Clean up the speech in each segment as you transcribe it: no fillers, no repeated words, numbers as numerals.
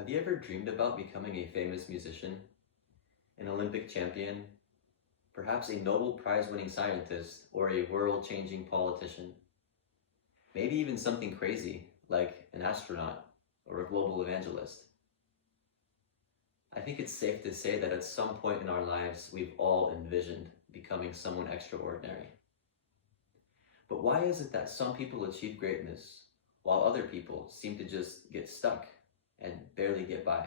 Have you ever dreamed about becoming a famous musician, an Olympic champion, perhaps a Nobel Prize winning scientist, or a world changing politician? Maybe even something crazy like an astronaut or a global evangelist. I think it's safe to say that at some point in our lives, we've all envisioned becoming someone extraordinary. But why is it that some people achieve greatness while other people seem to just get stuck and barely get by?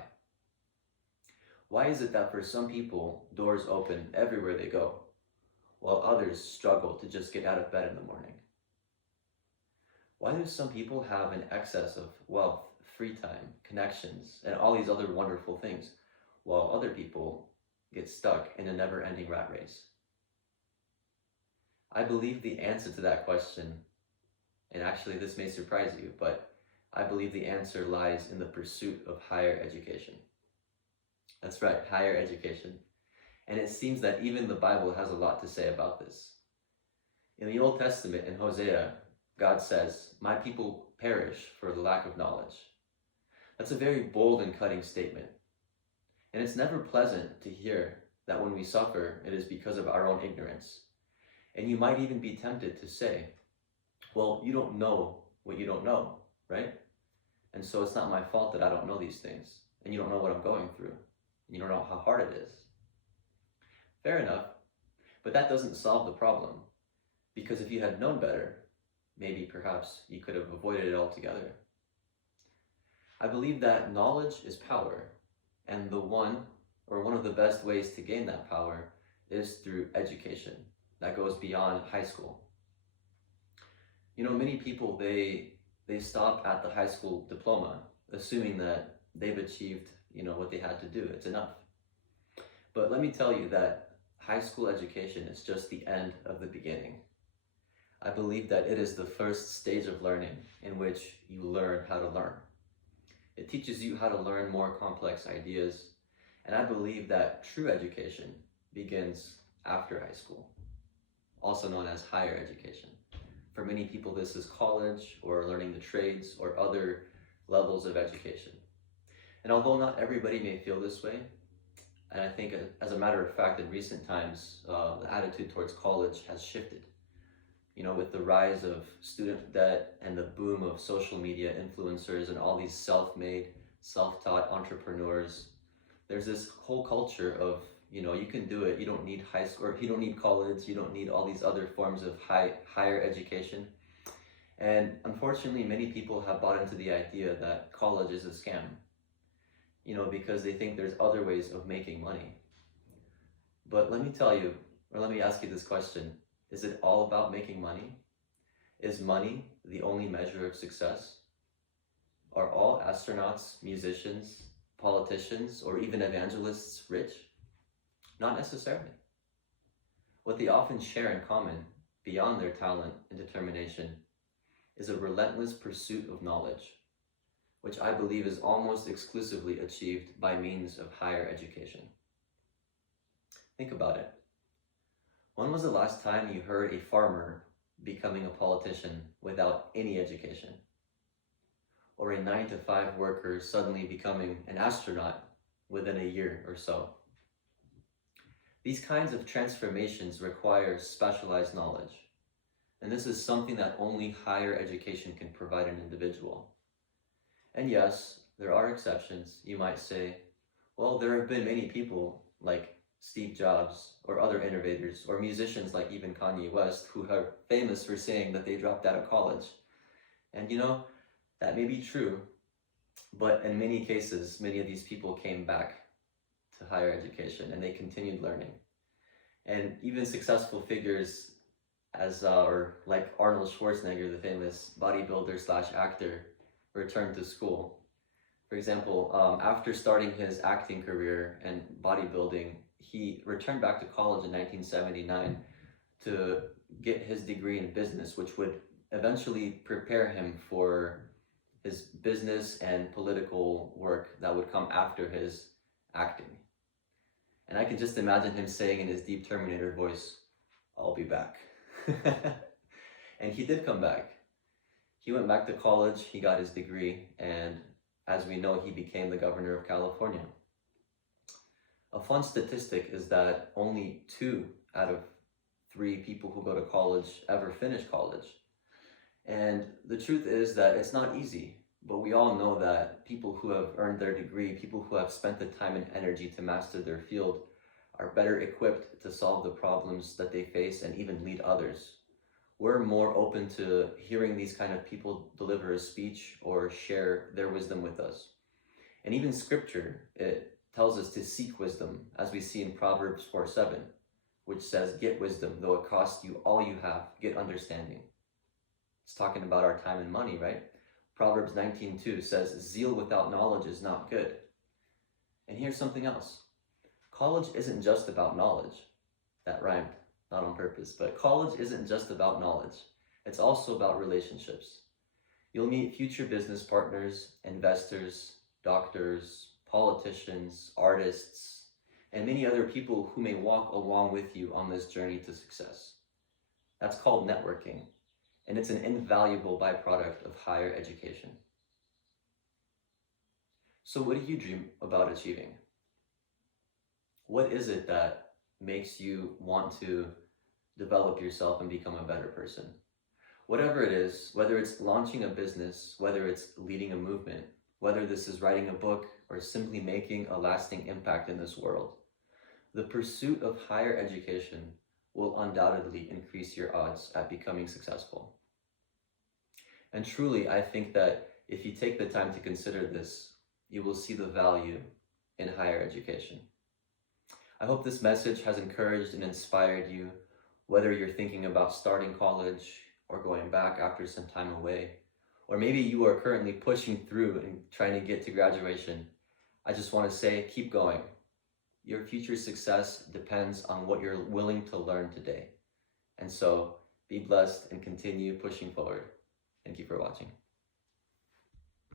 Why is it that for some people, doors open everywhere they go, while others struggle to just get out of bed in the morning? Why do some people have an excess of wealth, free time, connections, and all these other wonderful things, while other people get stuck in a never-ending rat race? I believe the answer to that question, and actually this may surprise you, but I believe the answer lies in the pursuit of higher education. That's right, higher education. And it seems that even the Bible has a lot to say about this. In the Old Testament, in Hosea, God says, "My people perish for the lack of knowledge." That's a very bold and cutting statement. And it's never pleasant to hear that when we suffer, it is because of our own ignorance. And you might even be tempted to say, well, you don't know what you don't know, right? And so it's not my fault that I don't know these things. And you don't know what I'm going through. You don't know how hard it is. Fair enough, but that doesn't solve the problem. Because if you had known better, maybe perhaps you could have avoided it altogether. I believe that knowledge is power, and one of the best ways to gain that power is through education that goes beyond high school. You know, many people, they stop at the high school diploma, assuming that they've achieved, what they had to do. It's enough. But let me tell you that high school education is just the end of the beginning. I believe that it is the first stage of learning in which you learn how to learn. It teaches you how to learn more complex ideas, and I believe that true education begins after high school, also known as higher education. For many people, this is college or learning the trades or other levels of education. And although not everybody may feel this way, and I think as a matter of fact, in recent times, the attitude towards college has shifted. With the rise of student debt and the boom of social media influencers and all these self-made, self-taught entrepreneurs, there's this whole culture of, you can do it. You don't need high school, or you don't need college. You don't need all these other forms of higher education. And unfortunately, many people have bought into the idea that college is a scam, because they think there's other ways of making money. But let me ask you this question. Is it all about making money? Is money the only measure of success? Are all astronauts, musicians, politicians, or even evangelists rich? Not necessarily. What they often share in common, beyond their talent and determination, is a relentless pursuit of knowledge, which I believe is almost exclusively achieved by means of higher education. Think about it. When was the last time you heard a farmer becoming a politician without any education? Or a 9-to-5 worker suddenly becoming an astronaut within a year or so? These kinds of transformations require specialized knowledge. And this is something that only higher education can provide an individual. And yes, there are exceptions. You might say, well, there have been many people like Steve Jobs or other innovators or musicians like even Kanye West who are famous for saying that they dropped out of college. And that may be true, but in many cases, many of these people came back to higher education and they continued learning. And even successful figures like Arnold Schwarzenegger, the famous bodybuilder/actor, returned to school. For example, after starting his acting career and bodybuilding, he returned back to college in 1979 to get his degree in business, which would eventually prepare him for his business and political work that would come after his acting. And I can just imagine him saying in his deep Terminator voice, "I'll be back." And he did come back. He went back to college, he got his degree, and As we know, he became the governor of California. A fun statistic is that only 2 out of 3 people who go to college ever finish college. And the truth is that it's not easy, but we all know that people who have earned their degree, people who have spent the time and energy to master their field, are better equipped to solve the problems that they face and even lead others. We're more open to hearing these kind of people deliver a speech or share their wisdom with us. And even scripture, it tells us to seek wisdom, as we see in Proverbs 4:7, which says, "Get wisdom, though it costs you all you have, get understanding." It's talking about our time and money, right? Proverbs 19:2 says, "Zeal without knowledge is not good." And here's something else. College isn't just about knowledge. That rhymed, not on purpose, but college isn't just about knowledge. It's also about relationships. You'll meet future business partners, investors, doctors, politicians, artists, and many other people who may walk along with you on this journey to success. That's called networking, and it's an invaluable byproduct of higher education. So what do you dream about achieving? What is it that makes you want to develop yourself and become a better person? Whatever it is, whether it's launching a business, whether it's leading a movement, whether this is writing a book or simply making a lasting impact in this world, the pursuit of higher education will undoubtedly increase your odds at becoming successful. And truly, I think that if you take the time to consider this, you will see the value in higher education. I hope this message has encouraged and inspired you, whether you're thinking about starting college or going back after some time away, or maybe you are currently pushing through and trying to get to graduation. I just want to say, keep going. Your future success depends on what you're willing to learn today. And so, be blessed and continue pushing forward. Thank you for watching.